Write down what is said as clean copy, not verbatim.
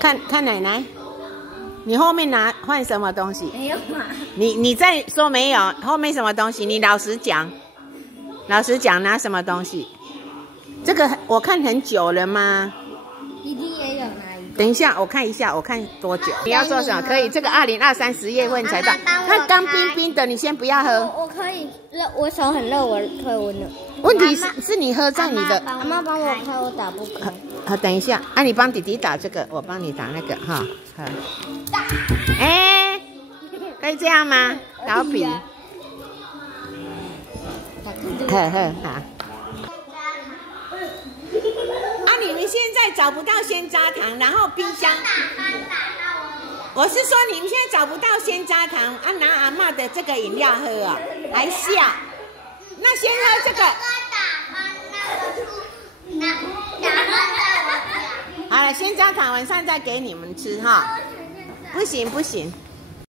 看奶奶，你后面换什么东西？没有嘛？你再说没有？后面什么东西？你老实讲，老实讲，拿什么东西？这个我看很久了吗？一定也有拿一个。等一下，我看一下，我看多久？你要做什么？可以，这个2023 10月份才到，它刚冰冰的，你先不要喝。我可以热，我手很热，我可以温了。问题是你喝在你的。阿妈帮我开，我打不开。好，等一下，你帮弟弟打这个，我帮你打那个哈。好。哎，可以这样吗？老比。呵，好。你们现在找不到鲜榨糖，然后冰箱。我是说你们现在找不到鲜榨糖，拿阿嬷的这个饮料喝啊，还笑。那先喝这个。好了，鲜榨糖晚上再给你们吃哈。不行。